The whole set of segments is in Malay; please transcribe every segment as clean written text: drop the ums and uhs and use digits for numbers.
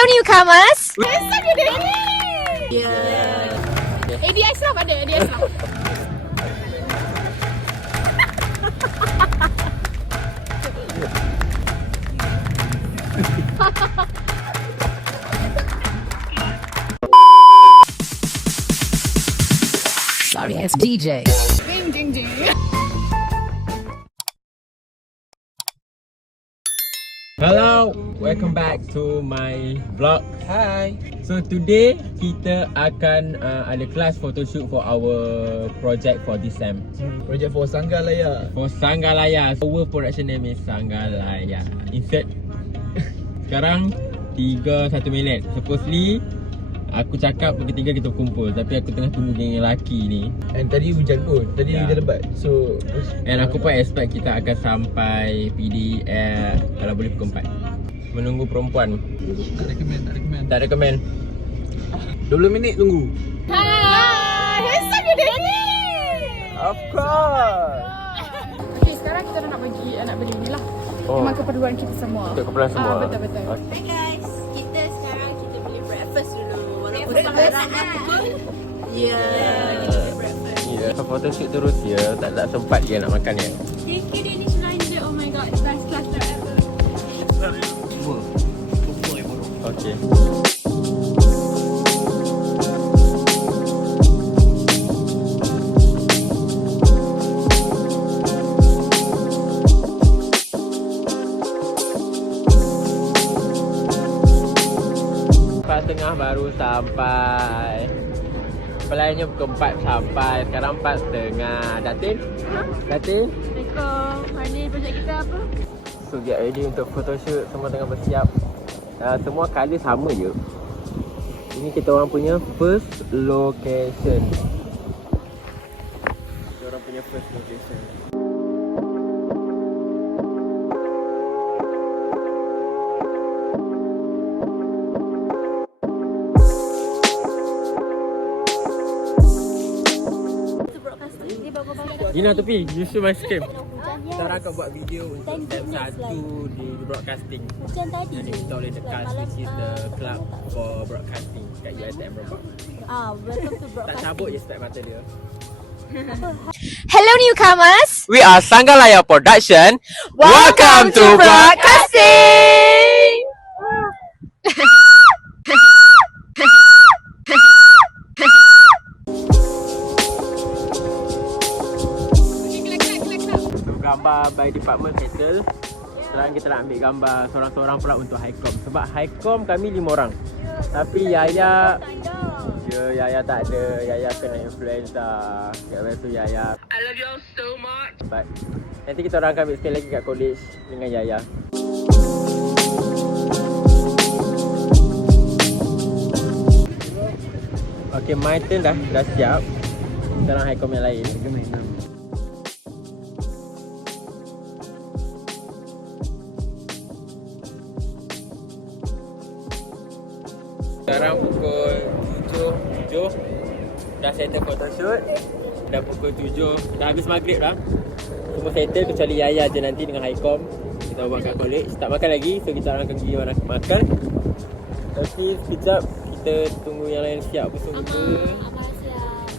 Hello newcomers. ADS lah pada ADS lah. Sorry, it's DJ. Ding ding ding. Hello, welcome back to my vlog. Hi. So today kita akan ada kelas photoshoot for our project for this sem. Project for Sanggalaya. For Sanggalaya. Our production name is Sanggalaya. Insert. Sekarang 1 minit. Supposedly aku cakap pukul 3 kita kumpul, tapi aku tengah tunggu geng lelaki ni. And tadi hujan pun. Tadi hujan lebat. So And aku pun expect kita akan sampai PD kalau boleh pukul 4. Menunggu perempuan. Tak ada komen. 20 minit tunggu. Hai, handsome you Danny. Of course. Okay, sekarang kita nak beli ni lah. Memang keperluan kita semua. Untuk keperluan semua. Betul. Okay. Hi guys, kita sekarang kita beli breakfast dulu. Walaupun sekarang dah pukul. Ya, kita beli breakfast. Ya, photoshoot terus ya. Tak sempat dia nak makan ya. JK Danish Line, oh my god, best class ever. Okay. Tengah baru sampai. Pelayannya pukul 4 sampai. Sekarang 4.30. Datin? Datin? Assalamualaikum. Hari ni projek kita apa? So get ready untuk photoshoot. Semua tengah bersiap. Semua colour sama je. Ini kita orang punya first location. Kita orang punya first location. Gina tepi, you show my screen. Sekarang akan buat video untuk step 1 di broadcasting. Hujan tadi Jadi kita boleh dekat which is the club for broadcasting kat UiTM Merbak. Welcome to Tak broadcast. cabut je step mata dia. Hello newcomers. We are Sanggalaya Production. Welcome to broadcasting. Gambar by department settle. Sekarang kita nak ambil gambar seorang-seorang pula untuk Highcom. Sebab Highcom kami 5 orang. Tapi Yaya Yaya tak ada. Yaya kena influenza. Lepas tu Yaya, I love you all so much. But nanti kita orang akan ambil sekali lagi kat college dengan Yaya. Okay, my turn dah siap. Sekarang Highcom yang lain. Sekarang pukul 7 dah settle photoshoot. Dah pukul 7, dah habis maghrib dah. Semua settle kecuali Yaya je nanti dengan Highcom. Kita buat kat college. Tak makan lagi, so kita orang akan pergi makan. Tapi sekejap kita tunggu yang lain siap apa semua. Abang siap.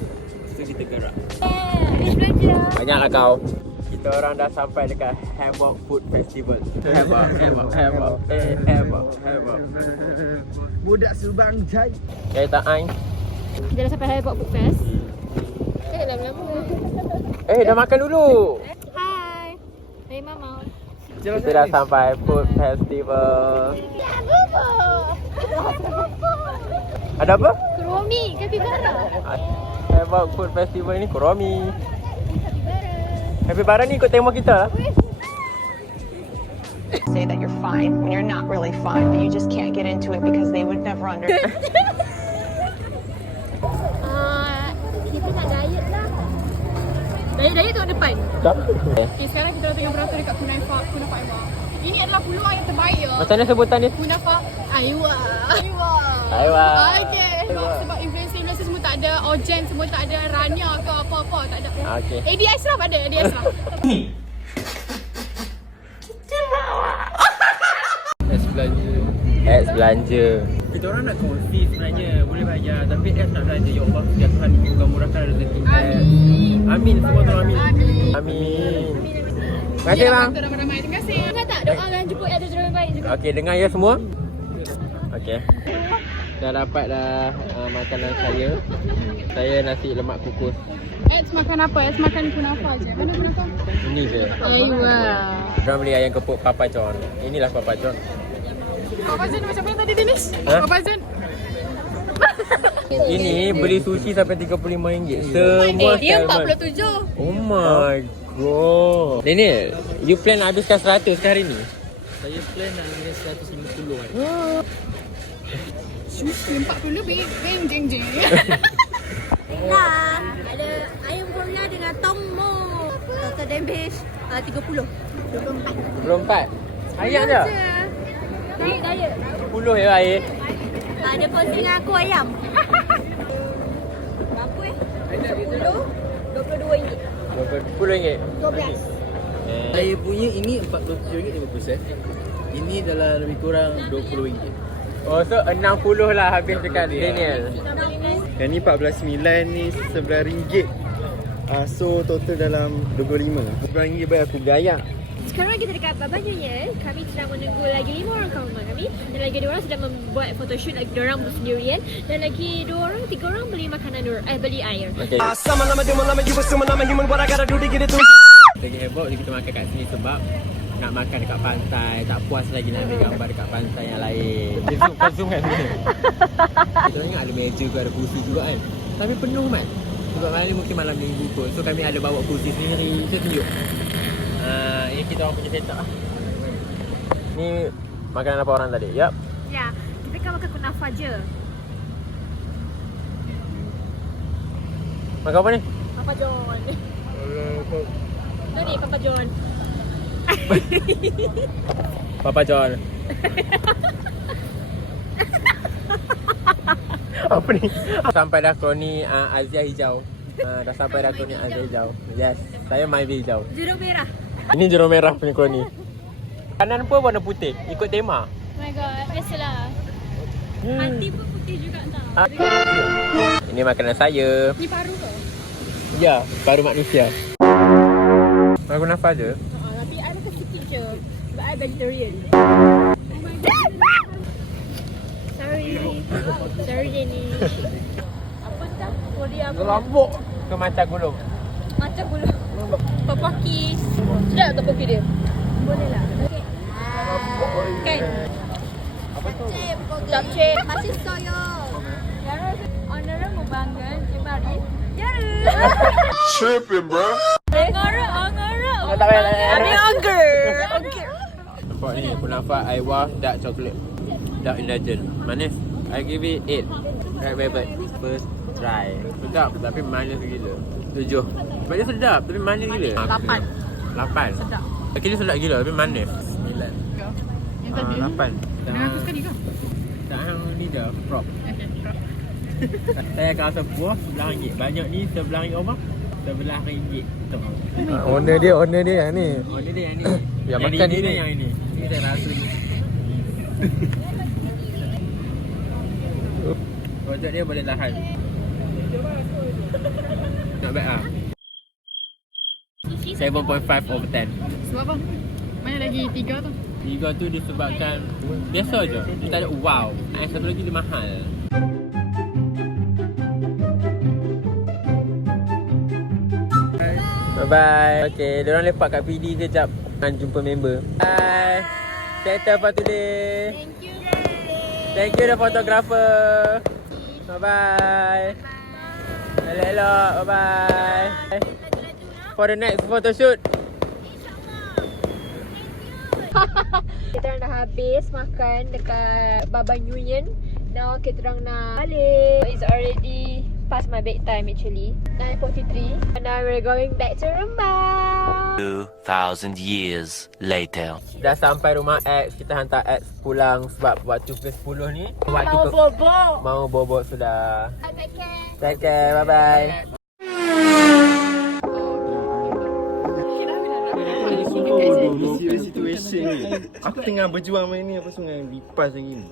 So kita gerak. Habis belajar. Banyaklah kau. Kita orang dah sampai dekat Havoc Food Festival. Havoc. Budak Subang Jai. Kaya tak Ain? Kita dah sampai Havoc Food Fest. Lama-lama. Dah makan dulu. Hai. Hey Mama. Kita dah sampai Food Festival. Ada apa? Kuromi, kapibara. Havoc Food Festival ni Kuromi. Kapibara ni ikut tema kita lah. Say that you're fine when you're not really fine, but you just can't get into it because they would never understand. Kita nak diet lah. Diet tu depan. Okay, sekarang kita tengah beratur dekat Kunafa Emma. Ini adalah peluang yang terbaik ya. Macam mana sebutan dia? Kunafa Aiwa. Aiwa. Okay. Sebab influencer semua tak ada, Ojen semua tak ada, Rania ke apa-apa tak ada. Okay. ADS lah pada ADS lah. Ex belanja. Kita orang nak kongsi sebenarnya, boleh bayar. Tapi apps nak belanja. Ya Allah, ya Tuhan, moga murahkan rezeki apps. Amin, semua tu amin. Amin. Terima kasih bang. Ramai-ramai. Terima kasih. Dengar tak? Doa dan jemput yang terjadi baik juga. Okey, dengar ya semua. Okey. Dah dapat dah makanan saya. Saya nasi lemak kukus. Eds makan apa? Eds makan kunafa je. Mana kunafa? Ini je. Aiwa. Korang beli ayam kepuk Papa John. Inilah Papa John. Papa Zun macam mana tadi Dennis? Ha? Papa Zun. Ini beli sushi sampai RM35. Semua Dia salmon. 47. Oh my god. Daniel, you plan nak habiskan 100 ke hari ni? Saya plan nak dengan 150 kan. Sushi 40 lebih. Jeng jeng jeng. Lah, ada ayam Korea dengan tommo. Total damage 30. 24. Ayam je? Naik diet. 10 ya air. Ada porsi dengan aku ayam. Berapa 10, RM22. RM10. 12. Saya punya ini RM47.50. Ini dalam lebih kurang RM20. Oh, so 60 lah habis dekat Daniel. Yang ni 14.9 ni RM11. So total dalam RM25. RM11 bayar aku gaya. Sekarang kita dekat Babanyunya. Kami sedang menunggu lagi 5 orang kawan kami. Dan lagi 2 orang sedang membuat photoshoot. Lagi 2 orang bersendirian. Dan lagi 2 orang, 3 orang beli makanan, beli air. Okay. Lagi heboh kita makan kat sini sebab nak makan dekat pantai. Tak puas lagi nak ambil gambar dekat pantai yang lain. Dia zoom kan sini. Kita orang ingat ada meja juga, ada kursi juga kan. Tapi penuh man. Sebab malam ni mungkin malam minggu kot. So kami ada bawa kursi sendiri. Saya tunjuk. Ini kita orang punya setup lah. Ni makanan apa orang tadi? Yup. Ya, kita kan makan kunafa je. Makan apa ni? Papa John. Tu ni Papa John. Papa John. Apa ni? Sampai dah kroni Azia hijau. Dah sampai dah kroni Azia hijau. Yes, saya Myvi hijau. Jeruk merah. Ini jeruk merah punya kroni. Kanan pun warna putih, ikut tema. Oh my god, biasalah. Hati pun putih juga tau. Ini makanan saya. Ni paru ke? Ya, baru manusia. Aku nafas je. Tapi I makan sikit je. Sebab I vegetarian. Sorry Jenny. Apa tak? Korea apa? Lambuk ke macam gulung. Macam gulung. Tteokbokki. Sedap tak tteokbokki dia? Boleh lah. Okay. Apa tu? Japchae. Masih soyo. Onara mau bangun. Cimari. Yaru. Tripping, bro. Angara. Tak payah. Abi anggar. Nampak ni, kunafa Aiwa dark chocolate. Dark legend. Manis. I give it 8. Red velvet. First try. Sedap tapi manis gila. 7. Sebab dia sedap tapi manis gila. 8. Sedap. Actually sedap gila tapi manis. 9. Yang tadi. 8. Dengan aku sekali ke? Tak yang ni je, prop. Saya akan rasa buah RM11. Banyak ni RM11 apa? RM11. Owner dia yang ni. Oh dia yang ni. Yang makan ini ni. yang ini. Ni saya rasa ni. Projek dia boleh tahan. Not bad ah. 7.5 over 10. Sebab apa? Mana lagi 3 tu? 3 tu disebabkan biasa je. Dia tak ada wow. Yang satu lagi dia mahal. Bye-bye. Okay, diorang lepak kat PD kejap. Akan jumpa member. Bye. Settle for today. Thank you. Thank you the photographer. Bye-bye. Elok-elok. Bye-bye. For the next photoshoot. Kita orang dah habis makan dekat Babanyuyan. Now kita orang nak balik. It's already past my bedtime actually. 9:43. And now we're going back to rumah. 2,000 years later. Dah sampai rumah X. Kita hantar X pulang sebab waktu ke-10 ni waktu Mau bobok. mau bobok sudah. Take care. Take care. Bye-bye. Kita dah nak serious situation ni. Aku tengah berjuang main ni, apa sungai lipas lagi ni.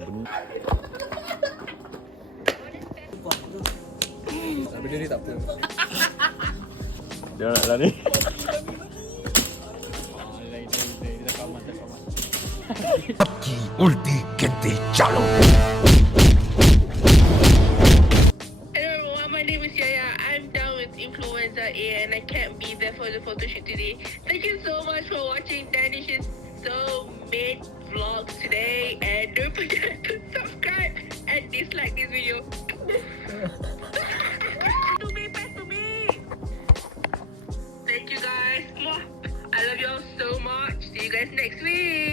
Benda ni tak apa. Dia nak lah ni. Hello everyone, my name is Yaya. I'm down with Influenza A and I can't be there for the photo shoot today. Thank you so much for watching Danish's So Made vlog today, and don't forget to subscribe and dislike this video. Press to me. Thank you guys. Mwah. I love you all so much. See you guys next week.